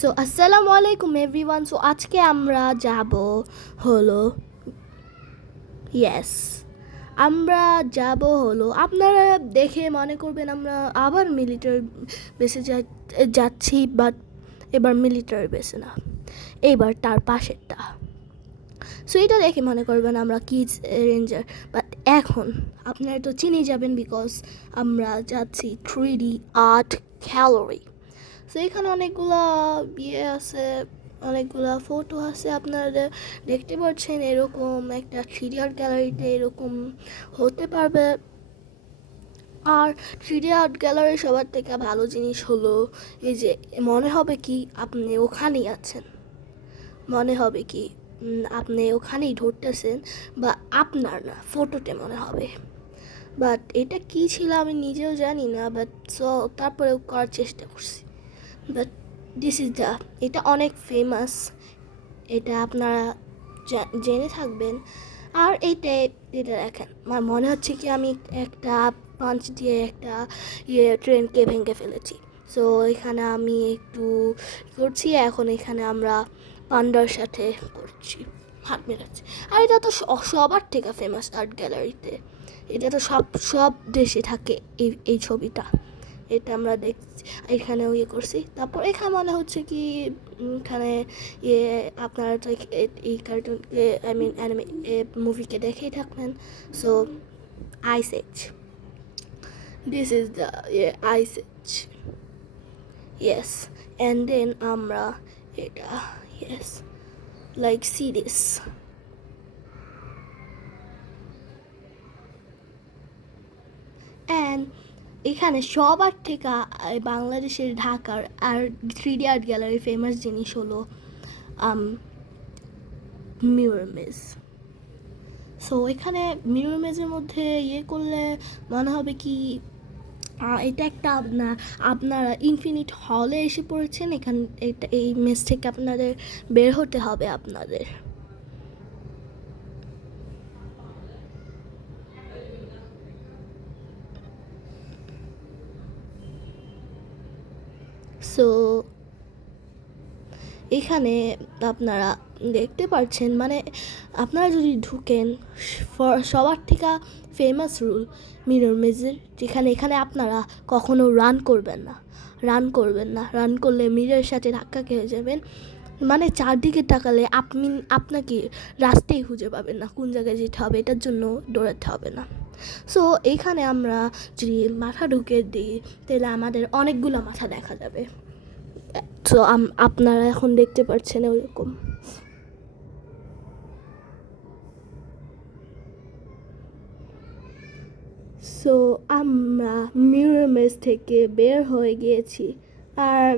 So আসসালামু আলাইকুম everyone. So আজকে আমরা যাব হলো ইয়েস আমরা যাব হলো আপনারা দেখে মনে করবেন আমরা আবার মিলিটারি বেসে যাচ্ছি, বাট এবার মিলিটারি বেসে না, এইবার তার পাশেরটা। সো এটা দেখে মনে করবেন আমরা কিডস রেঞ্জার, বাট এখন আপনারা তো চিনে যাবেন বিকজ আমরা যাচ্ছি 3D আর্ট গ্যালারি। সো এখানে অনেকগুলা বিয়ে আছে, অনেকগুলা ফটো আছে, আপনারা দেখতে পাচ্ছেন এরকম একটা 3D আর্ট গ্যালারিতে এরকম হতে পারবে। আর 3D আর্ট গ্যালারি সবার থেকে ভালো জিনিস হলো এই যে মনে হবে কি আপনি ওখানেই আছেন, মনে হবে কি আপনি ওখানেই ধরতেছেন, বা আপনার না ফটোতে মনে হবে। বাট এটা কী ছিল আমি নিজেও জানি না, বাট সো তারপরেও করার চেষ্টা করছি। বাট দিস ইজ দ্য, এটা অনেক ফেমাস, এটা আপনারা জেনে থাকবেন। আর এটা দেখেন, আমার মনে হচ্ছে কি আমি একটা পাঞ্চ দিয়ে একটা ট্রেনকে ভেঙে ফেলেছি। সো এখানে আমি একটু করছি, এখন এখানে আমরা পান্ডার সাথে করছি, হাত মেলাচ্ছি। আর এটা তো সবার থেকে ফেমাস আর্ট গ্যালারিতে, এটা তো সব দেশে থাকে এই ছবিটা। এটা আমরা দেখছি, এখানেও করছি। তারপর এখানে মনে হচ্ছে কি এখানে আপনারা তো এই কার্টুনকে আই মিন অ্যানিমে মুভিকে দেখেই থাকবেন। So ice age, this is the ice age, yes. And then আমরা এটা yes like see this. And এখানে সবার থেকে বাংলাদেশের ঢাকার আর 3D আর্ট গ্যালারি ফেমাস জিনিস হলো মিউরামেজ। সো এখানে মিউরামেজের মধ্যে করলে মনে হবে কি এটা একটা আপনারা ইনফিনিট হলে এসে পড়েছেন। এই মেস থেকে আপনাদের বের হতে হবে আপনাদের। সো এখানে আপনারা দেখতে পাচ্ছেন, মানে আপনারা যদি ঢুকেন সবার থেকে ফেমাস রুল মিরর মেজের, এখানে আপনারা কখনো রান করবেন না। রান করলে মিররের সাথে ধাক্কা খেয়ে যাবেন। মানে চারদিকে তাকালে আপনাকে রাস্তাই খুঁজে পাবেন না, কোন জায়গায় যেতে হবে, এটার জন্য দৌড়াতে হবে না। সো এখানে আমরা যদি মাথা ঢুকে দিই তাহলে আমাদের অনেকগুলো মাথা দেখা যাবে। তো আপনারা এখন দেখতে পাচ্ছেন ওইরকম। সো আমরা মিউরামেজ থেকে বের হয়ে গিয়েছি, আর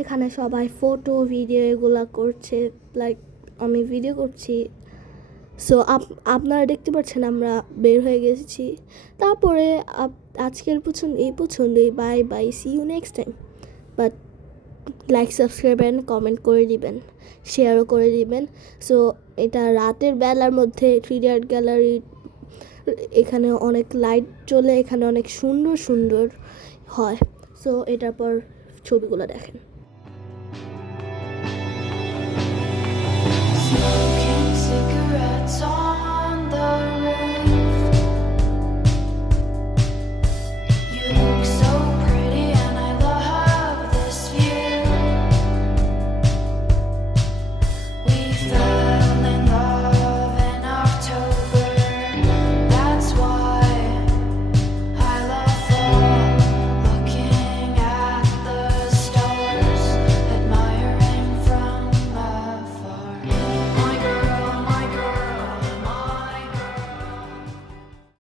এখানে সবাই ফটো ভিডিও এগুলো করছে, লাইক আমি ভিডিও করছি। সো আপনারা দেখতে পাচ্ছেন আমরা বের হয়ে গেছি। তারপরে আজকের পছন্দই bye bye, see you next time. But like subscribe and comment করে দিবেন, শেয়ারও করে দিবেন। সো এটা রাতের বেলার মধ্যে 3D আর্ট গ্যালারি, এখানে অনেক লাইট জ্বলে, এখানে অনেক সুন্দর সুন্দর হয়। সো এটার পর ছবিগুলো দেখেন।